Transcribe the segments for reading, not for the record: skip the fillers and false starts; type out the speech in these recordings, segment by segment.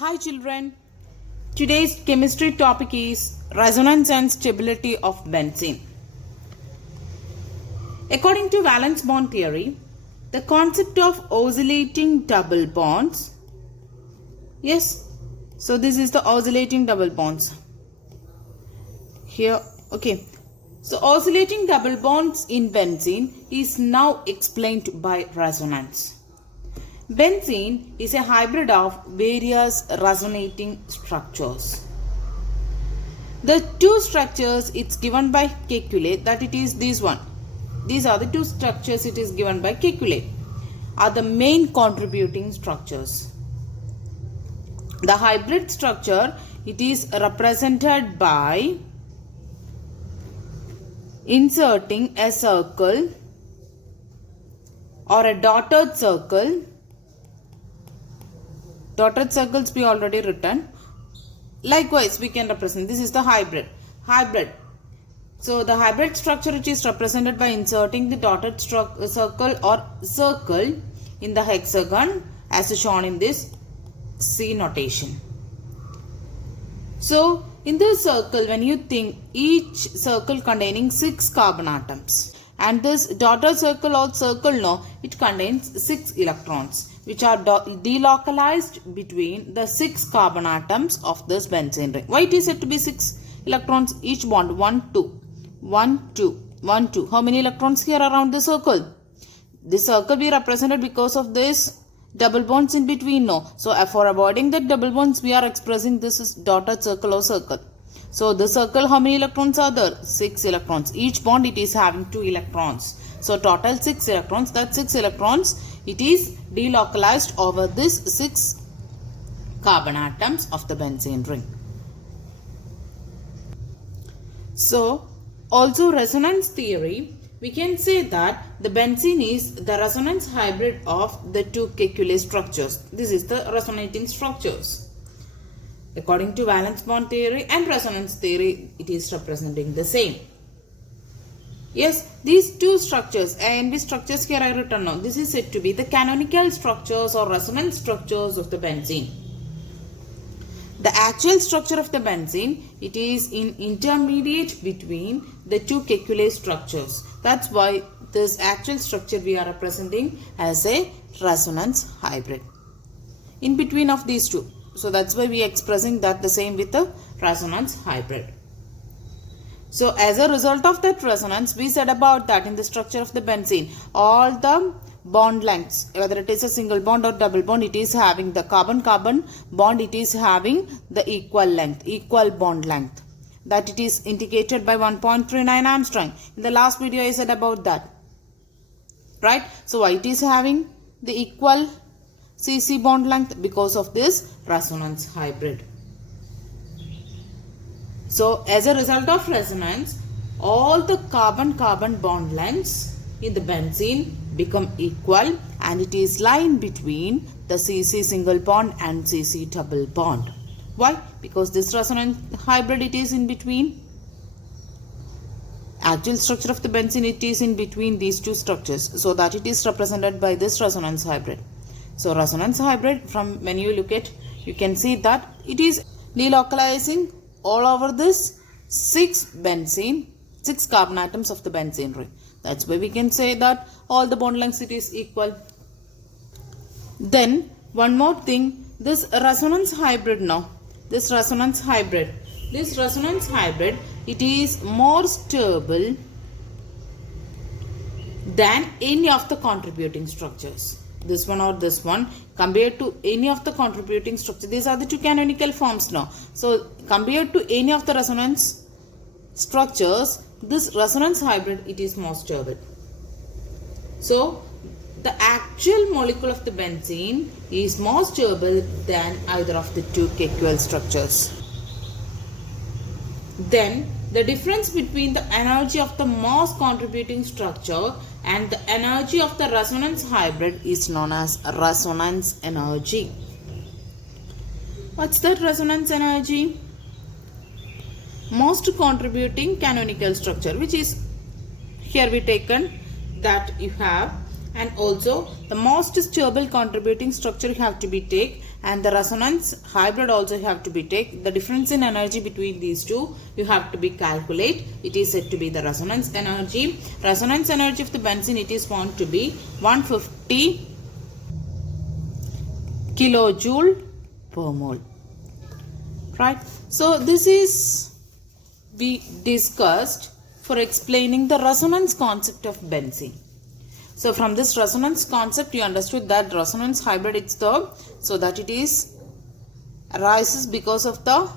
Hi children, today's chemistry topic is resonance and stability of benzene. According to valence bond theory, the concept of oscillating double bonds, so this is the oscillating double bonds here, so oscillating double bonds in benzene is now explained by resonance. Benzene is a hybrid of various resonating structures. The two structures it's given by Kekulé, that it is this one. These are the two structures it is given by Kekulé, are the main contributing structures. The hybrid structure, it is represented by inserting a circle or a dotted circle. Dotted circles we already written. Likewise, we can represent. This is the hybrid. So the hybrid structure, it is represented by inserting the dotted circle or circle in the hexagon as shown in this C notation. So in this circle, when you think each circle containing 6 carbon atoms, and this dotted circle or circle, it contains 6 electrons, which are delocalized between the 6 carbon atoms of this benzene ring. Why it is said to be 6 electrons each bond? 1, 2, 1, 2, 1, 2. How many electrons here around the circle? This circle be represented because of this double bonds in between. So for avoiding that double bonds, we are expressing this as dotted circle or circle. So the circle, how many electrons are there? 6 electrons. Each bond it is having 2 electrons. So total 6 electrons. That 6 electrons, it is delocalized over this 6 carbon atoms of the benzene ring. So also resonance theory, we can say that the benzene is the resonance hybrid of the two Kekulé structures. This is the resonating structures. According to valence bond theory and resonance theory, it is representing the same. Yes, these two structures, and the structures here I written now, this is said to be the canonical structures or resonance structures of the benzene. The actual structure of the benzene, it is in intermediate between the two Kekulé structures. That's why this actual structure we are representing as a resonance hybrid. In between of these two. So that's why we are expressing that the same with the resonance hybrid. So as a result of that resonance, we said about that in the structure of the benzene, all the bond lengths, whether it is a single bond or double bond, it is having the carbon-carbon bond, it is having the equal length, equal bond length. That it is indicated by 1.39 Armstrong. In the last video I said about that. Right? So why it is having the equal CC bond length? Because of this resonance hybrid. So as a result of resonance, all the carbon-carbon bond lengths in the benzene become equal, and it is lying between the CC single bond and CC double bond. Why? Because this resonance hybrid, it is in between. Actual structure of the benzene, it is in between these two structures, so that it is represented by this resonance hybrid. So resonance hybrid, from when you look at, you can see that it is delocalizing all over this 6 carbon atoms of the benzene ring. That's why we can say that all the bond lengths, it is equal. Then one more thing, this resonance hybrid now, this resonance hybrid, it is more stable than any of the contributing structures. This one or this one, compared to any of the contributing structures. These are the two canonical forms now. So compared to any of the resonance structures, this resonance hybrid, it is more stable. So the actual molecule of the benzene is more stable than either of the two Kekulé structures. Then the difference between the energy of the most contributing structure and the energy of the resonance hybrid is known as resonance energy. What's that resonance energy? Most contributing canonical structure, which is here we taken that you have, and also the most stable contributing structure you have to be take, and the resonance hybrid also you have to be take. The difference in energy between these two you have to be calculate. It is said to be the resonance energy. Resonance energy of the benzene, it is found to be 150 kilojoule per mole. Right. So this is we discussed for explaining the resonance concept of benzene. So from this resonance concept you understood that resonance hybrid it's the so that it is arises because of the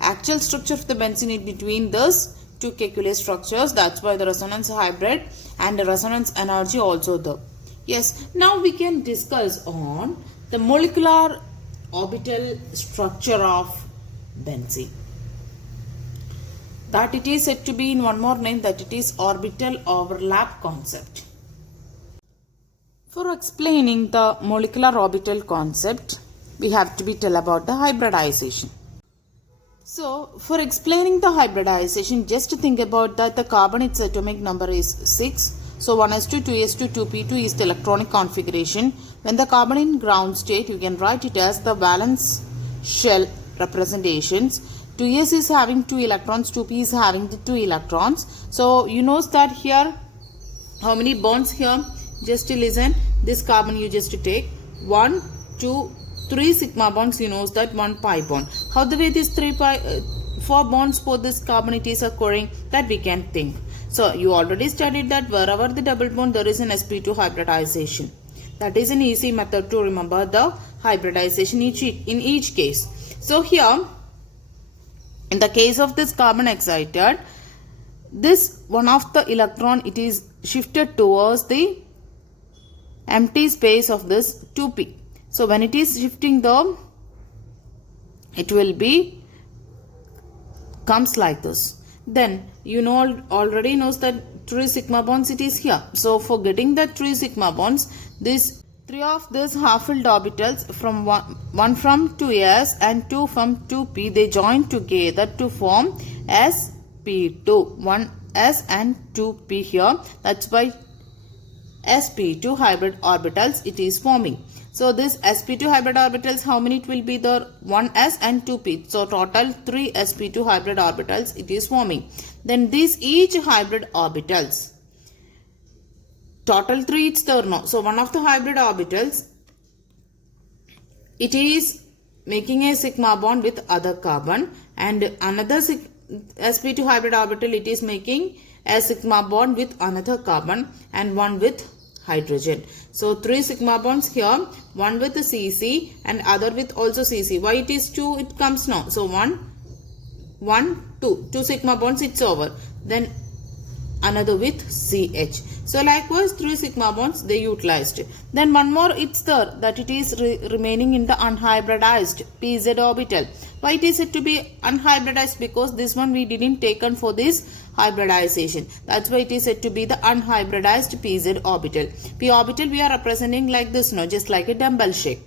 actual structure of the benzene in between those two calculus structures. That's why the resonance hybrid and the resonance energy also the. Yes, now we can discuss on the molecular orbital structure of benzene. That it is said to be in one more name, that it is orbital overlap concept. For explaining the molecular orbital concept, we have to be tell about the hybridization. So, for explaining the hybridization, just think about that the carbon, its atomic number is 6. So, 1s2, 2s2, 2p2 is the electronic configuration. When the carbon in ground state, you can write it as the valence shell representations. 2s is having 2 electrons, 2p is having the 2 electrons. So, you know that here, how many bonds here? Just to listen, this carbon you just to take 1, 2, 3 sigma bonds, you know that 1 pi bond. How the way this 4 bonds for this carbon it is occurring, that we can think. So you already studied that wherever the double bond there is an sp2 hybridization. That is an easy method to remember the hybridization in each case. So here in the case of this carbon excited, this one of the electron it is shifted towards the empty space of this 2p. So when it is shifting it will be comes like this. Then you know already knows that 3 sigma bonds it is here. So for getting that 3 sigma bonds, this 3 of these half-filled orbitals from one from 2s and 2 from 2p, they join together to form sp2, 1s and 2p here. That's why sp2 hybrid orbitals it is forming. So this sp2 hybrid orbitals, how many it will be? The 1s and 2p. So total 3 sp2 hybrid orbitals it is forming. Then these each hybrid orbitals, total 3 it's there now. So one of the hybrid orbitals it is making a sigma bond with other carbon, and another sp2 hybrid orbital it is making a sigma bond with another carbon and one with hydrogen. So 3 sigma bonds here, one with the Cc and other with also Cc. Why it is 2 it comes now? So 2 sigma bonds it's over. Then another with CH. So likewise 3 sigma bonds they utilized. Then one more it's there, that it is remaining in the unhybridized pz orbital. Why it is said to be unhybridized? Because this one we didn't taken for this hybridization. That's why it is said to be the unhybridized pz orbital. P orbital we are representing like this, no, just like a dumbbell shape.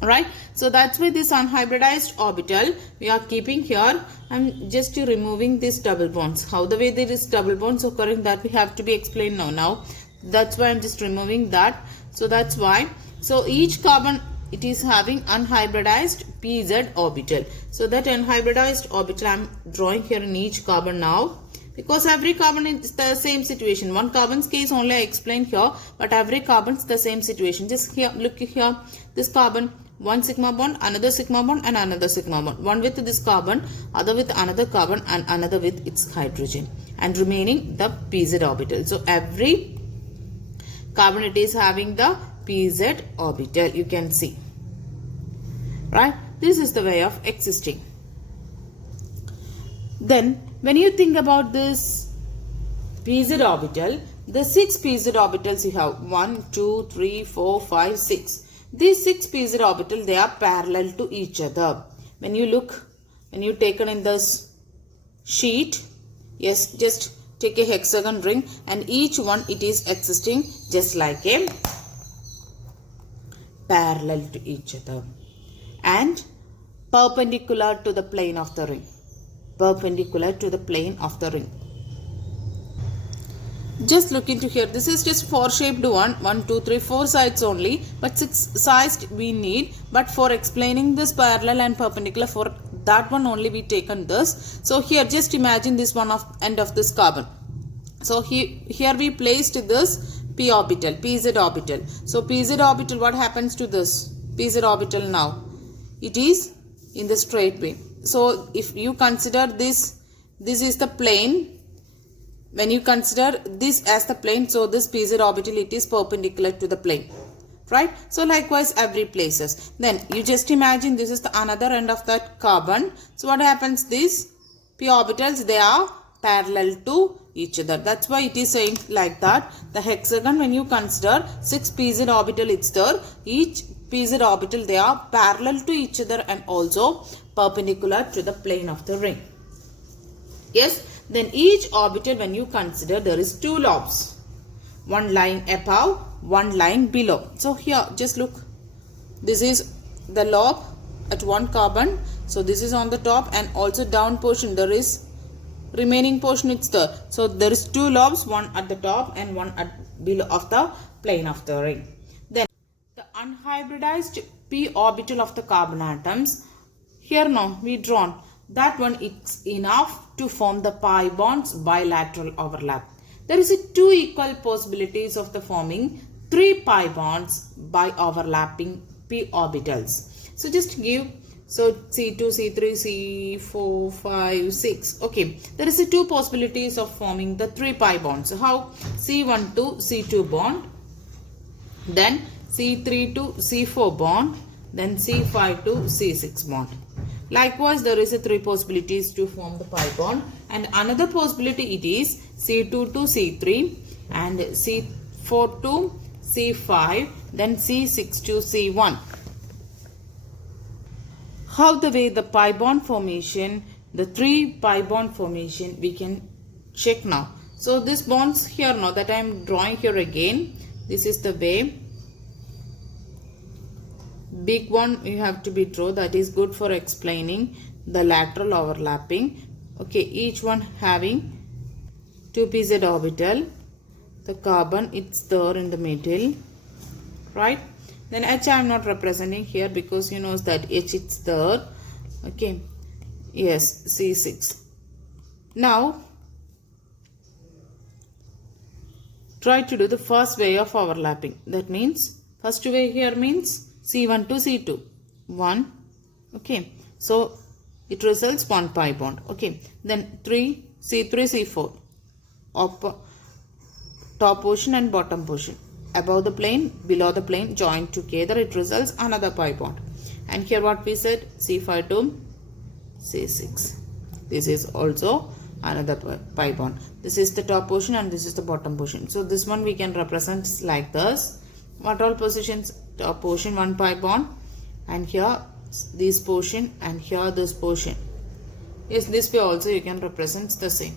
Right, so that's why this unhybridized orbital we are keeping here. I'm just removing these double bonds. How the way there is double bonds occurring, that we have to be explained now. That's why I'm just removing that. So that's why. So each carbon it is having unhybridized pz orbital. So that unhybridized orbital I'm drawing here in each carbon now. Because every carbon is the same situation. One carbon's case only I explained here, but every carbon's the same situation. Just here, look here, this carbon, one sigma bond, another sigma bond and another sigma bond. One with this carbon, other with another carbon and another with its hydrogen. And remaining the pz orbital. So every carbon it is having the pz orbital, you can see. Right? This is the way of existing. Then when you think about this pz orbital, the 6 pz orbitals you have 1, 2, 3, 4, 5, 6. These 6 pz orbitals they are parallel to each other. When you look, when you take it in this sheet, yes, just take a hexagon ring and each one it is existing just like a parallel to each other and perpendicular to the plane of the ring. Perpendicular to the plane of the ring. Just look into here. This is just 4 shaped one. 1, 2, 3, 4 sides only. But 6 sized we need. But for explaining this parallel and perpendicular, for that one only we taken this. So here just imagine this one of end of this carbon. So here we placed this p orbital, pz orbital. So pz orbital, what happens to this pz orbital now? It is in the straight way. So if you consider this is the plane. When you consider this as the plane, so this pz orbital, it is perpendicular to the plane, right? So likewise every places. Then you just imagine this is the another end of that carbon. So what happens? These p orbitals, they are parallel to each other. That's why it is saying like that. The hexagon, when you consider 6 pz orbital, it's there. Each pz orbital, they are parallel to each other and also perpendicular to the plane of the ring. Yes. Then each orbital, when you consider, there is 2 lobes. One lying above, one lying below. So here, just look. This is the lobe at one carbon. So this is on the top, and also down portion, there is remaining portion, it's there. So there is 2 lobes, one at the top and one at below of the plane of the ring. Then the unhybridized p orbital of the carbon atoms. Here now we drawn. That one is enough to form the pi bonds bilateral overlap. There is 2 equal possibilities of the forming 3 pi bonds by overlapping p orbitals. So just give, so C2, C3, C4, 5, 6. Okay, there is 2 possibilities of forming the 3 pi bonds. So how? C1 to C2 bond, then C3 to C4 bond, then C5 to C6 bond. Likewise, there is 3 possibilities to form the pi bond, and another possibility it is C2 to C3 and C4 to C5, then C6 to C1. How the way the pi bond formation, the 3 pi bond formation, we can check now. So this bonds here now that I am drawing here again, this is the way. Big one you have to be drawn, that is good for explaining the lateral overlapping. Okay, each one having 2 pz orbital. The carbon, it's there in the middle, right? Then H I am not representing here because you know that H it's there. Okay, yes, C6. Now try to do the first way of overlapping. That means first way here means C1 to C2, 1. Okay, so it results 1 pi bond. Okay, then 3, C3, C4, top portion and bottom portion, above the plane, below the plane, joined together, it results another pi bond. And here what we said, C5 to C6. This is also another pi bond. This is the top portion and this is the bottom portion. So this one we can represent like this. What all positions? Top portion 1 pi bond, and here this portion, and here this portion. Yes, this way also you can represent the same.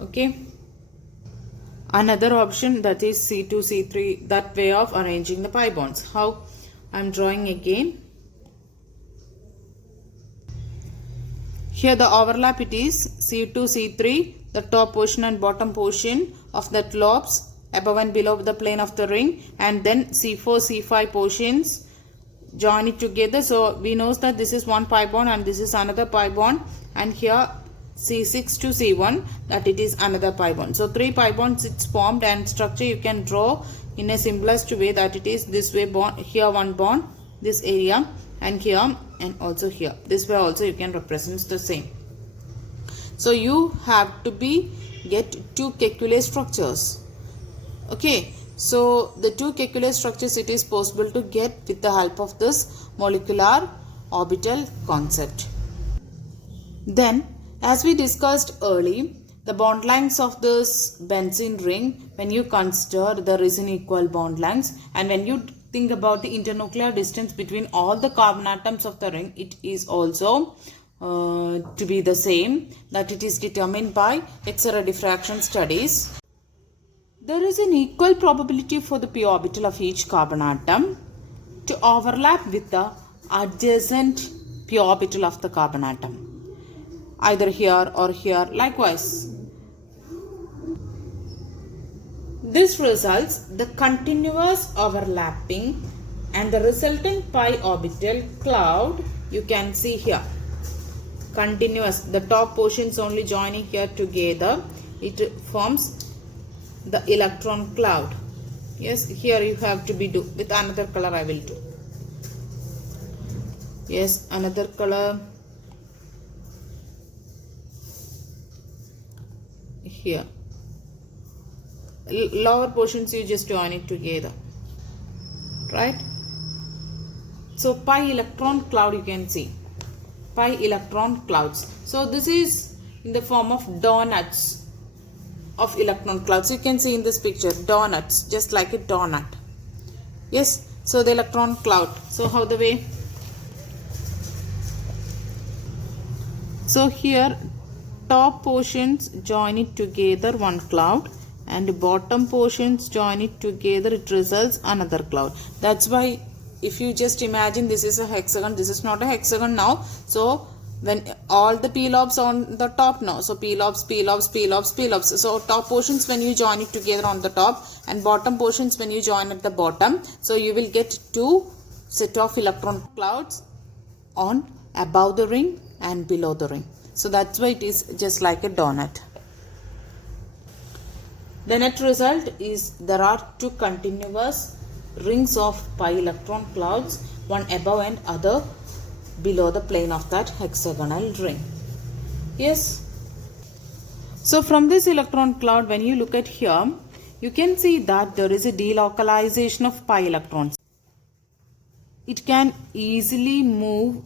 Okay. Another option, that is C2, C3, that way of arranging the pi bonds. How? I am drawing again. Here the overlap, it is C2, C3, the top portion and bottom portion of that lobes above and below the plane of the ring, and then C4, C5 portions, join it together. So we know that this is 1 pi bond and this is another pi bond, and here C6 to C1, that it is another pi bond. So 3 pi bonds it's formed, and structure you can draw in a simplest way, that it is this way bond, here 1 bond, this area, and here and also here. This way also you can represent the same. So you have to get 2 Kekule structures. Okay, so the 2 Kekule structures it is possible to get with the help of this molecular orbital concept. Then, as we discussed earlier, the bond lengths of this benzene ring, when you consider there is an equal bond lengths, and when you think about the internuclear distance between all the carbon atoms of the ring, it is also to be the same, that it is determined by X-ray diffraction studies. There is an equal probability for the p orbital of each carbon atom to overlap with the adjacent p orbital of the carbon atom, either here or here. Likewise, This results the continuous overlapping and the resulting pi orbital cloud you can see here. Continuous, the top portions only joining here together, it forms the electron cloud. Yes, here you have to be do with another color. I will do. Yes, another color. Here, lower portions you just join it together, right? So pi electron cloud you can see, pi electron clouds. So this is in the form of donuts of electron clouds. You can see in this picture donuts, just like a donut. Yes, so the electron cloud. So how the way? So here top portions join it together, one cloud, and bottom portions join it together, it results another cloud. That's why if you just imagine this is a hexagon, this is not a hexagon now. So when all the p lobes on the top now, so p lobes, p lobes, p lobes, p lobes. So top portions when you join it together on the top, and bottom portions when you join at the bottom, so you will get two set of electron clouds on above the ring and below the ring. So that's why it is just like a donut. The net result is there are two continuous rings of pi electron clouds, one above and other below the plane of that hexagonal ring. Yes. So from this electron cloud, when you look at here, you can see that there is a delocalization of pi electrons. It can easily move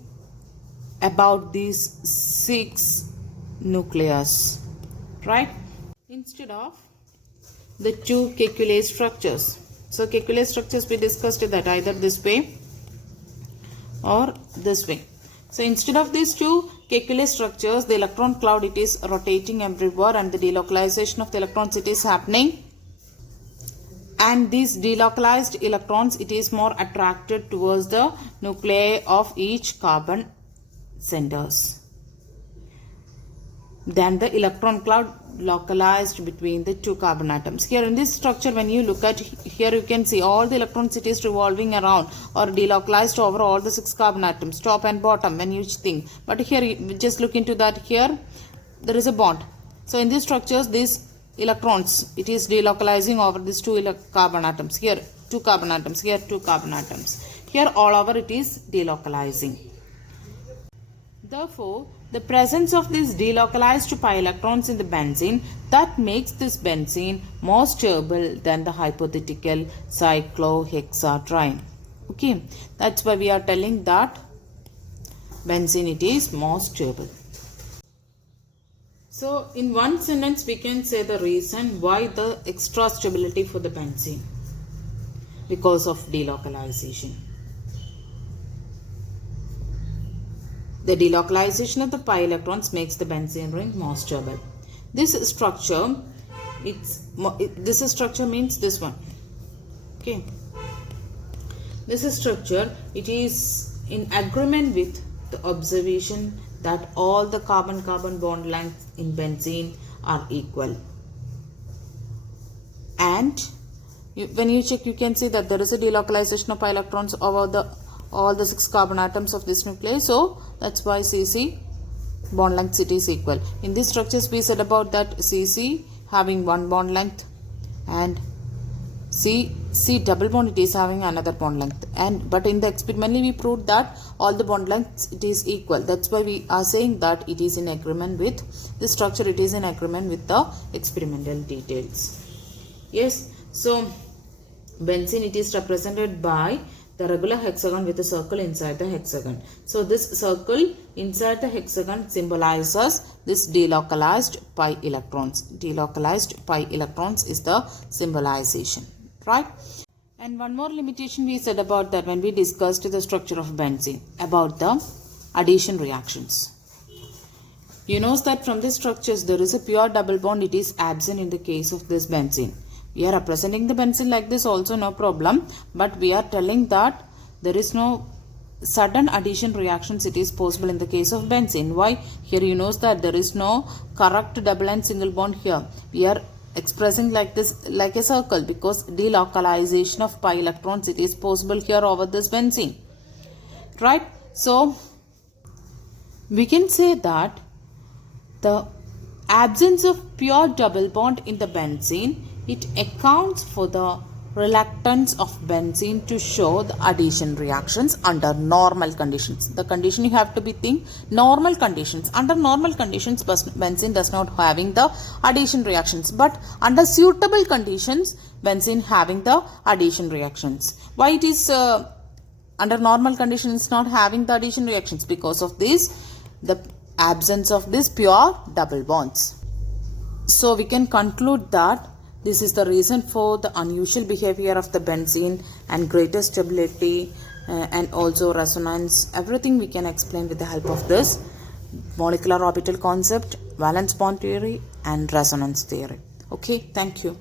about these 6 nucleus, right? Instead of the two Kekule structures. So Kekule structures we discussed that either this way or this way. So instead of these two Kekule structures, the electron cloud, it is rotating everywhere, and the delocalization of the electrons, it is happening. And these delocalized electrons, it is more attracted towards the nuclei of each carbon centers than the electron cloud localized between the two carbon atoms. Here in this structure, when you look at here, you can see all the electrons, it is revolving around or delocalized over all the 6 carbon atoms, top and bottom, when you think. But here, you just look into that. Here there is a bond. So in these structures, these electrons, it is delocalizing over these 2 carbon atoms. Here 2 carbon atoms, here 2 carbon atoms. Here all over it is delocalizing. Therefore, the presence of these delocalized pi electrons in the benzene, that makes this benzene more stable than the hypothetical cyclohexatriene. Okay, that's why we are telling that benzene, it is more stable. So in one sentence we can say the reason why the extra stability for the benzene, because of delocalization. The delocalization of the pi electrons makes the benzene ring more stable. This structure, this structure means this one. Okay. This structure, it is in agreement with the observation that all the carbon-carbon bond lengths in benzene are equal. And when you check, you can see that there is a delocalization of pi electrons over all the 6 carbon atoms of this nucleus. So that's why CC bond length, it is equal. In these structures we said about that CC having one bond length, and C double bond, it is having another bond length. But in the experimentally we proved that all the bond lengths, it is equal. That's why we are saying that it is in agreement with this structure, it is in agreement with the experimental details. Yes, so benzene, it is represented by the regular hexagon with a circle inside the hexagon. So this circle inside the hexagon symbolizes this delocalized pi electrons. Delocalized pi electrons is the symbolization, right? And one more limitation we said about that when we discussed the structure of benzene, about the addition reactions. You know that from these structures there is a pure double bond, it is absent in the case of this benzene. We are representing the benzene like this also, no problem, but we are telling that there is no sudden addition reactions, it is possible in the case of benzene. Why? Here you know that there is no correct double and single bond here. We are expressing like this, like a circle, because delocalization of pi electrons, it is possible here over this benzene, right? So we can say that the absence of pure double bond in the benzene, it accounts for the reluctance of benzene to show the addition reactions under normal conditions. The condition you have to be think normal conditions. Under normal conditions, benzene does not having the addition reactions, but under suitable conditions, benzene having the addition reactions. Why it is under normal conditions not having the addition reactions? Because of this, the absence of this pure double bonds. So we can conclude that this is the reason for the unusual behavior of the benzene and greater stability and also resonance. Everything we can explain with the help of this molecular orbital concept, valence bond theory and resonance theory. Okay, thank you.